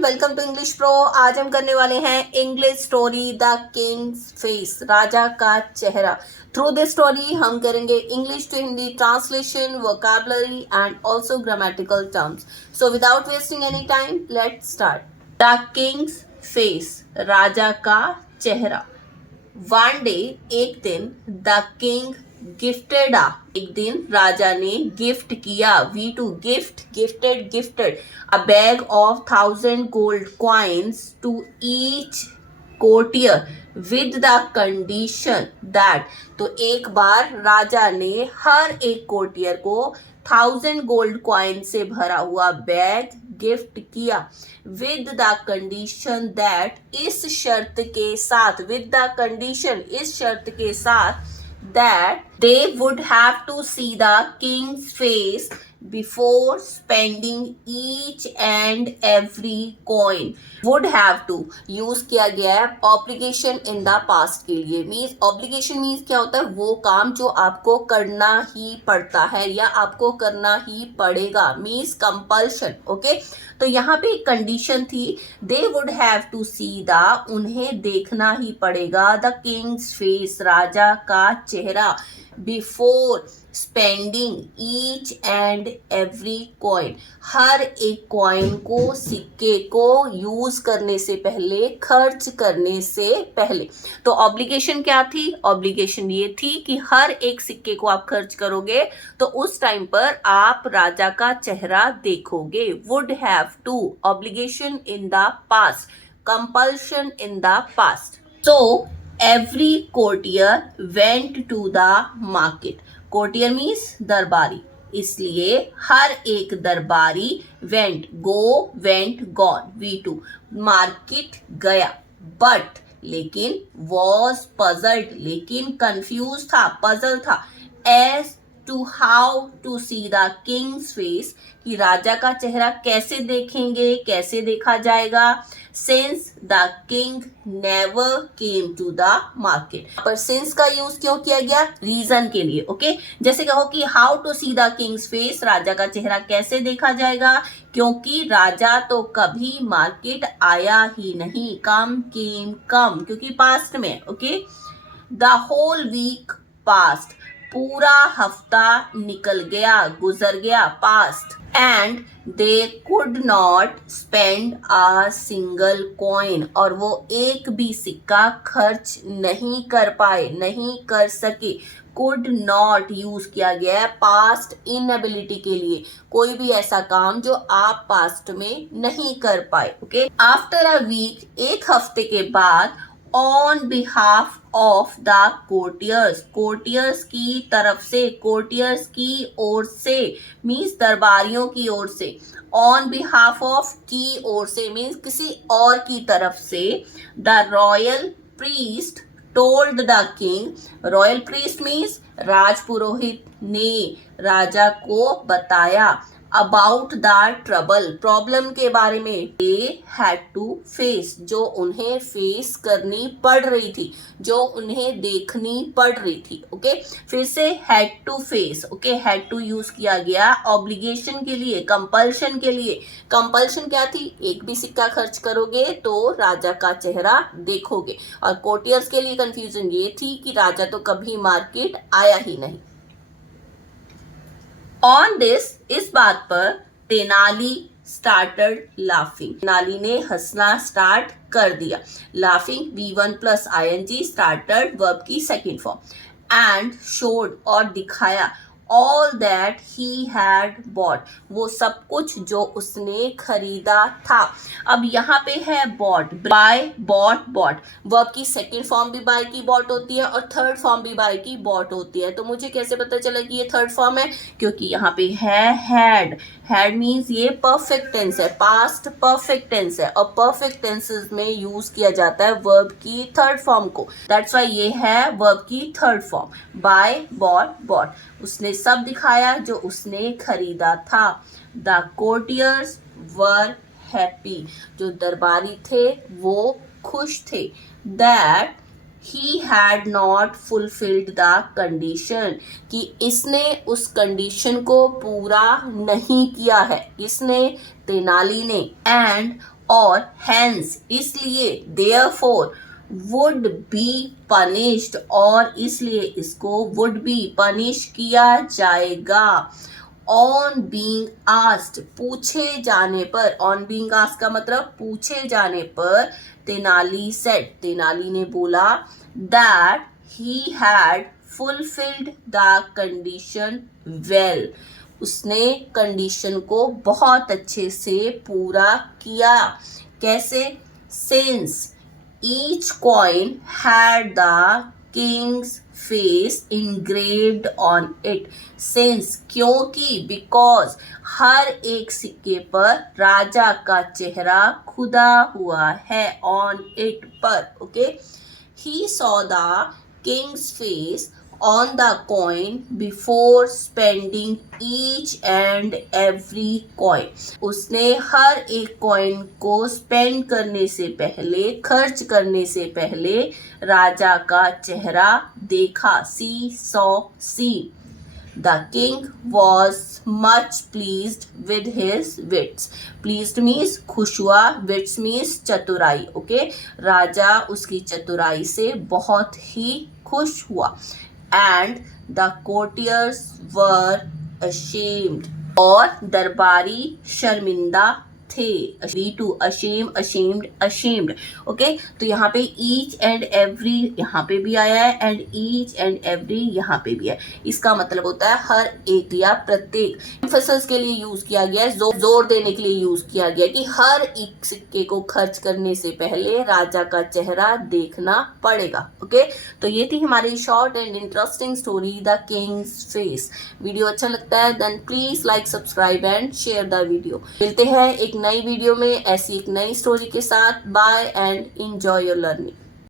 Everyone, welcome to English pro. आज हम करने वाले हैं English story the king's face, राजा का चेहरा। थ्रू दिस स्टोरी हम करेंगे English to Hindi translation, vocabulary and also grammatical terms. So without wasting any time, let's start. The king's face, राजा का चेहरा। वन डे, एक दिन, द किंग गिफ्टेड एक दिन राजा ने गिफ्ट किया, V two gift, gifted a bag of 1,000 gold coins to each courtier with the condition that, तो एक बार राजा ने हर एक कोर्टियर को 1,000 गोल्ड कॉइन से भरा हुआ बैग गिफ्ट किया, विद द कंडीशन दैट, इस शर्त के साथ, विद द कंडीशन, इस शर्त के साथ, that they would have to see the king's face before spending each and every coin. would have to use किया गया है ऑब्लिगेशन इन द पास्ट के लिए। मीन्स ऑब्लिगेशन मीन्स क्या होता है, वो काम जो आपको करना ही पड़ता है या आपको करना ही पड़ेगा, मीन्स कंपल्शन। ओके, तो यहाँ पे एक कंडीशन थी, they would have to see the, उन्हें देखना ही पड़ेगा, द किंग्स फेस, राजा का चेहरा, before spending each and every coin, हर एक कॉइन को, सिक्के को यूज करने से पहले, खर्च करने से पहले। तो ऑब्लिगेशन क्या थी? ऑब्लिगेशन ये थी कि हर एक सिक्के को आप खर्च करोगे तो उस टाइम पर आप राजा का चेहरा देखोगे। Would have to, obligation in the past, compulsion in the past. So every courtier went to the market. courtier means दरबारी, इसलिए हर एक दरबारी went, go, went, gone, v2, market गया, but लेकिन was puzzled, लेकिन confused था, puzzled था, as to how to see the king's face, कि राजा का चेहरा कैसे देखेंगे, कैसे देखा जाएगा, since the king never came to the market। पर since का यूज क्यों किया गया? रीजन के लिए। ओके, जैसे कहो कि how to see the king's face, राजा का चेहरा कैसे देखा जाएगा, क्योंकि राजा तो कभी मार्केट आया ही नहीं, कम, क्योंकि पास्ट में। Okay, the whole week passed, पूरा हफ्ता निकल गया, गुजर गया, past, and they could not spend a single coin, और वो एक भी सिक्का खर्च नहीं कर पाए, नहीं कर सके। कुड नॉट यूज किया गया है पास्ट इनएबिलिटी के लिए, कोई भी ऐसा काम जो आप पास्ट में नहीं कर पाए। ओके, आफ्टर अ वीक, एक हफ्ते के बाद, on behalf of the courtiers, courtiers की तरफ से, कोर्टियर्स की ओर से मीन्स दरबारियों की ओर से, ऑन बिहाफ ऑफ की ओर से मीन्स किसी और की तरफ से, the royal priest told the king, royal priest means राजपुरोहित ने राजा को बताया, अबाउट द ट्रबल, प्रॉब्लम के बारे में, दे हैड टू फेस, जो उन्हें फेस करनी पड़ रही थी, जो उन्हें देखनी पड़ रही थी। ओके, फिर से had to face. Okay, had to use किया गया ऑब्लिगेशन के लिए, कंपल्शन के लिए। कंपल्शन क्या थी? एक भी सिक्का खर्च करोगे तो राजा का चेहरा देखोगे, और कोर्टियर्स के लिए कंफ्यूजन ये थी कि राजा तो कभी मार्केट आया ही नहीं। ऑन दिस, इस बात पर, तेनाली स्टार्टेड लाफिंग, तेनाली ने हंसना स्टार्ट कर दिया। Laughing V1 plus ing, started verb की सेकेंड फॉर्म, एंड शोड, और दिखाया, all that he had bought, वो सब कुछ जो उसने खरीदा था। अब यहाँ पे है bought, buy, bought, bought, verb की सेकेंड फॉर्म भी बाय की बॉट होती है और थर्ड फॉर्म भी बाय की बॉट होती है। तो मुझे कैसे पता चला कि ये थर्ड फॉर्म है? क्योंकि यहाँ पे है हैड, हैड मीन्स ये परफेक्ट टेंस है, पास्ट परफेक्ट टेंस है, और परफेक्ट टेंसेस में यूज किया जाता है वर्ब की थर्ड फॉर्म को, दैट्स व्हाई ये है वर्ब की third form, buy, bought, bought. उसने सब दिखाया जो उसने खरीदा था। द कोर्टियर्स वर हैप्पी, जो दरबारी थे वो खुश थे। That he had not fulfilled the condition, कि इसने उस कंडीशन को पूरा नहीं किया है। किसने? तेनाली ने। and और hence इसलिए therefore would be punished और इसलिए इसको would be punish किया जाएगा। on being asked पूछे जाने पर, on being asked का मतलब पूछे जाने पर, तेनाली said तेनाली ने बोला that he had fulfilled the condition well उसने कंडीशन को बहुत अच्छे से पूरा किया। कैसे? since each coin had the king's face engraved on it, since क्योंकि, because हर एक सिक्के पर राजा का चेहरा खुदा हुआ है, on it पर, okay? He saw the king's face on the coin before spending each and every coin. उसने हर एक कॉइन को स्पेंड करने से पहले, खर्च करने से पहले राजा का चेहरा देखा। see. The king was much pleased with his wits. Pleased means खुश हुआ, wits means चतुराई, okay? राजा उसकी चतुराई से बहुत ही खुश हुआ। And the courtiers were ashamed और दरबारी शर्मिंदा थे। to ashamed, okay? तो यहाँ पे each and every यहाँ पे भी आया है and each and every यहाँ पे भी है। इसका मतलब होता है हर एक या प्रत्येक। एम्फेसिस के लिए यूज किया गया है, जोर देने के लिए यूज किया गया कि हर एक सिक्के को खर्च करने से पहले राजा का चेहरा देखना पड़ेगा, ओके? तो ये थी हमारी short and interesting story the king's face. Video अच्छा लगता है then please like, subscribe and share the video. मिलते हैं एक नई वीडियो में ऐसी एक नई स्टोरी के साथ। Bye and enjoy your learning.